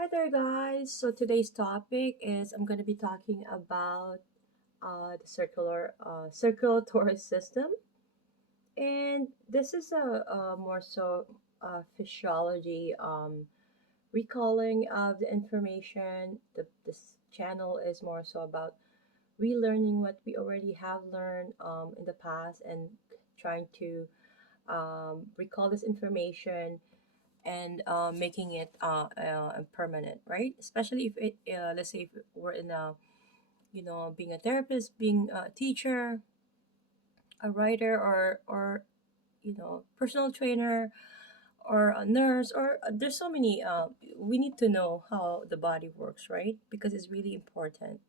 Hi there, guys. So today's topic is I'm going to be talking about the circulatory system, and this is a more so physiology recalling of the information. This channel is more so about relearning what we already have learned in the past and trying to recall this information and making it permanent, right? Especially if it, let's say, if we're in a, being a therapist, being a teacher, a writer, or personal trainer, or a nurse, or there's so many. We need to know how the body works, right? Because it's really important.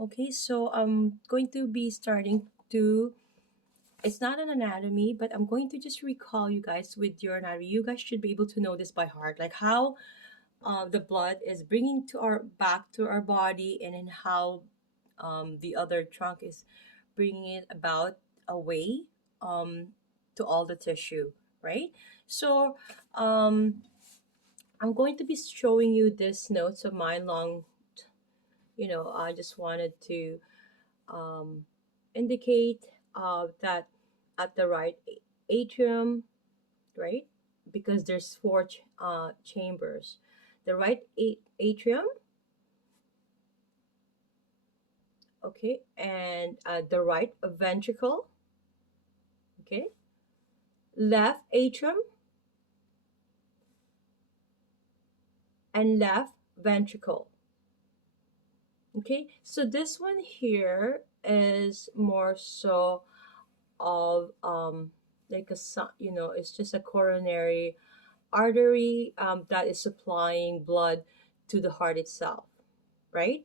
Okay, so I'm going to be starting to. It's not an anatomy, but I'm going to just recall you guys with your anatomy. You guys should be able to know this by heart, like how the blood is bringing to our back to our body, and then how the other trunk is bringing it about away um, to all the tissue, right? So I'm going to be showing you this notes of mine long. I just wanted to um, indicate that at the right atrium, right? Because there's four chambers. The right atrium, okay, and the right ventricle, okay, left atrium and left ventricle, okay. So this one here is more so of like it's just a coronary artery that is supplying blood to the heart itself, right?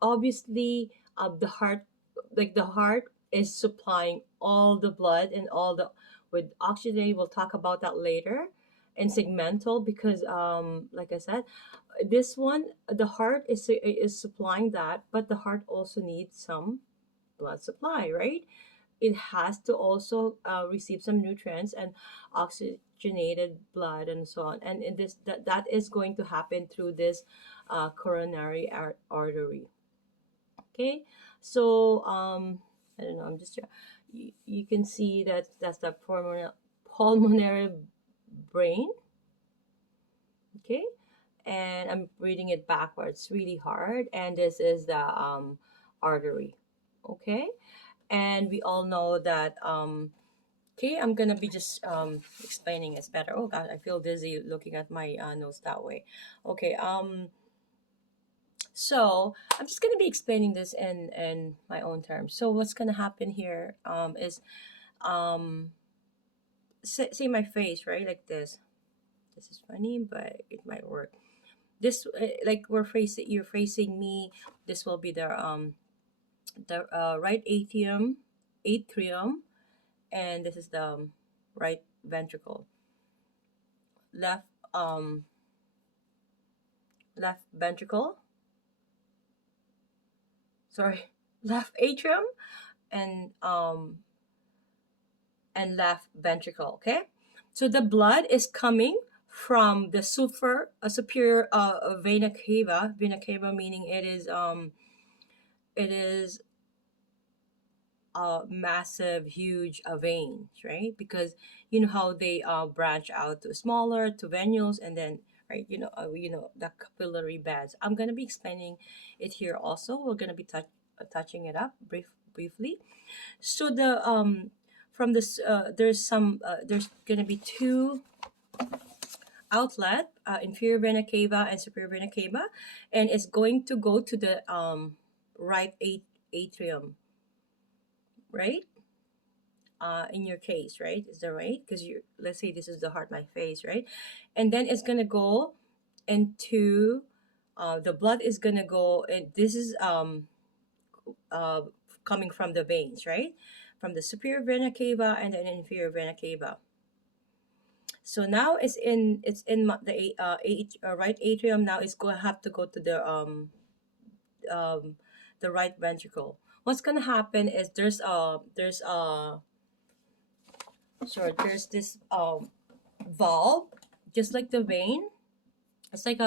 Obviously, the heart is supplying all the blood and all the with oxygen. We'll talk about that later. And segmental, because like I said, this one, the heart is supplying that, but the heart also needs some blood supply, right? It has to also receive some nutrients and oxygenated blood and so on, and in this that is going to happen through this coronary artery. Okay, so I don't know. I'm just you can see that that's the pulmonary brain. Okay, and I'm reading it backwards, really hard. And this is the artery. Okay, and we all know that. Okay, I'm gonna be just explaining it better. Oh God, I feel dizzy looking at my notes that way. Okay, so I'm just gonna be explaining this in my own terms. So what's gonna happen here is um say my face, right, like this. This is funny, but it might work. This like you're facing me. This will be the right atrium, and this is the right ventricle. Left left ventricle, sorry, left atrium, and left ventricle. Okay, so the blood is coming from the superior vena cava. Vena cava meaning it is massive, huge veins, right? Because you know how they branch out to smaller to venules, and then right, the capillary beds. I'm gonna be explaining it here. Also, we're gonna be touching it up briefly. So the from this there's gonna be two outlet, inferior vena cava and superior vena cava, and it's going to go to the right atrium, right? In your case, right? Is that right? Because you, let's say this is the heart, my face, right? And then it's gonna go into the blood is gonna go, and this is uh, coming from the veins, right? From the superior vena cava and then inferior vena cava. So now the right atrium. Now it's going to have to go to um the right ventricle. What's gonna happen is there's this valve, just like the vein, It's like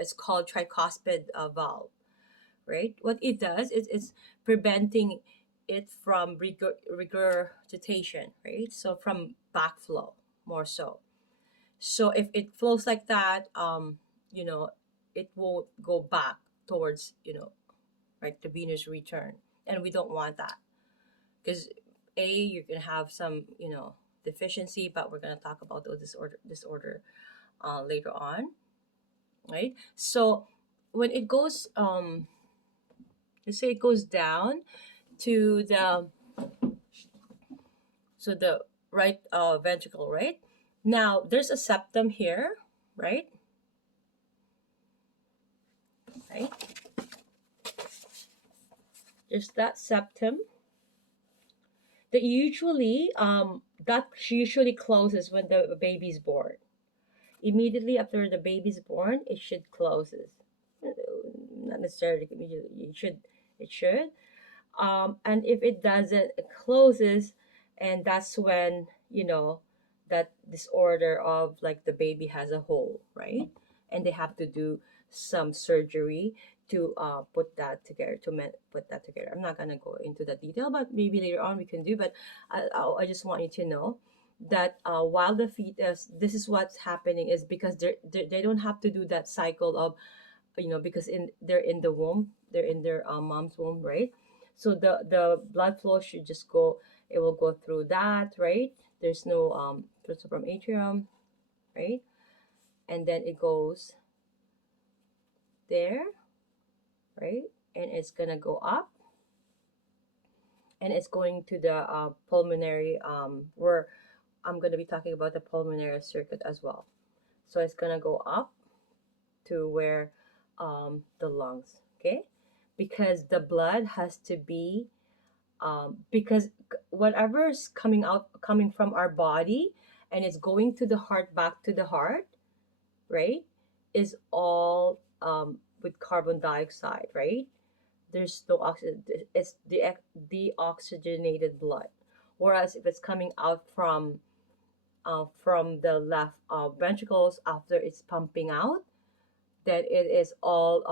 it's called tricuspid valve, right? What it does is it's preventing it from regurgitation, right? So from backflow more so. So if it flows like that, you know, it won't go back towards, right, the venous return, and we don't want that because you're gonna have some, deficiency, but we're gonna talk about the disorder later on, right? So when it goes, let's say it goes down to the right ventricle, right? Now there's a septum here, right? Right. There's that septum that usually closes when the baby's born. Immediately after the baby's born, it should closes. Not necessarily immediately. It should. And if it doesn't, it closes, and that's when that disorder of like the baby has a hole, right? And they have to do some surgery to put that together, put that together. I'm not gonna go into the detail, but maybe later on we can do. But I just want you to know that while the fetus, this is what's happening is because they don't have to do that cycle of, because they're in the womb, they're in their mom's womb, right? So the blood flow should just go, it will go through that, right? There's no from atrium, right? And then it goes there, right? And it's gonna go up, and it's going to the pulmonary, where I'm gonna be talking about the pulmonary circuit as well. So it's gonna go up to where the lungs, okay? Because the blood has to be, because whatever is coming from our body, and it's going to the heart, back to the heart, right, is all with carbon dioxide, right? There's no oxygen. It's deoxygenated blood. Whereas if it's coming out from the left ventricles after it's pumping out, that it is all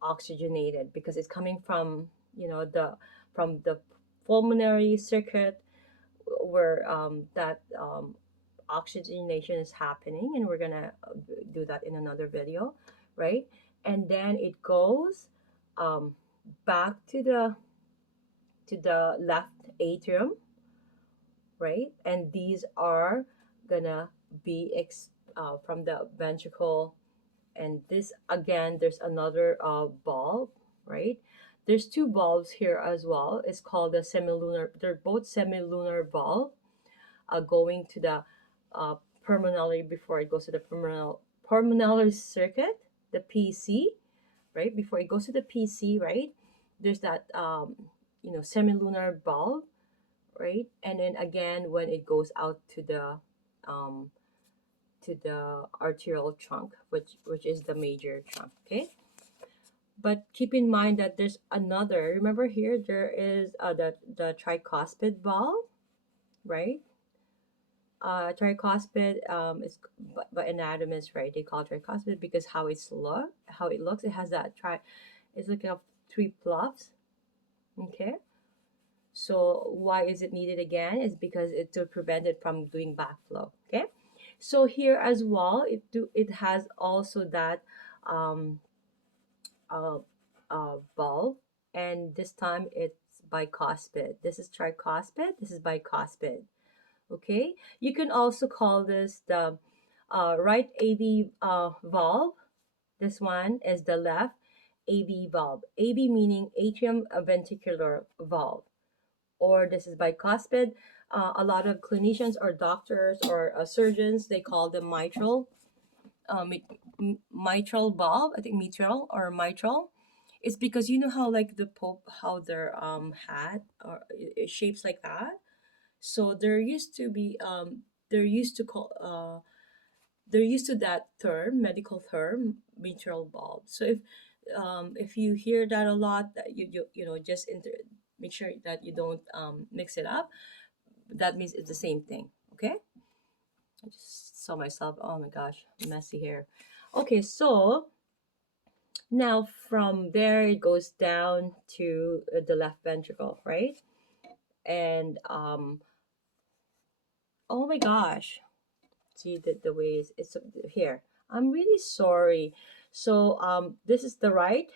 oxygenated because it's coming from, the pulmonary circuit, where that oxygenation is happening, and we're gonna do that in another video, right? And then it goes um, back to the left atrium, right? And these are gonna be from the ventricle. And this again, there's another bulb, right? There's two bulbs here as well. It's called the semilunar. They're both semilunar bulb, going to the pulmonary before it goes to the pulmonary circuit, the PC, right? Before it goes to the PC, right? There's that semilunar bulb, right? And then again, when it goes out um, to the arterial trunk, which is the major trunk, okay? But keep in mind that there's another. Remember here, there is the tricuspid valve, right? Tricuspid is by anatomists, right? They call it tricuspid because how it looks. It has that it's like a three plugs, okay? So why is it needed again? Is because it to prevent it from doing backflow, okay? So here as well, it has also that um, uh, valve, and this time it's bicuspid. This is tricuspid. This is bicuspid. Okay, you can also call this the right AV valve. This one is the left AV valve. AV meaning atrium ventricular valve, or this is bicuspid. A lot of clinicians or doctors or surgeons, they call them mitral valve. I think mitral or mitral. It's because you know how like the Pope, how their hat or it shapes like that. So they're used to call they're used to that term, medical term, mitral valve. So if you hear that a lot, that just make sure that you don't mix it up. That means it's the same thing. Okay. I just saw myself. Oh my gosh, messy hair. Okay, so now from there it goes down to the left ventricle, right? And oh my gosh, see the way it's here. I'm really sorry. So this is the right.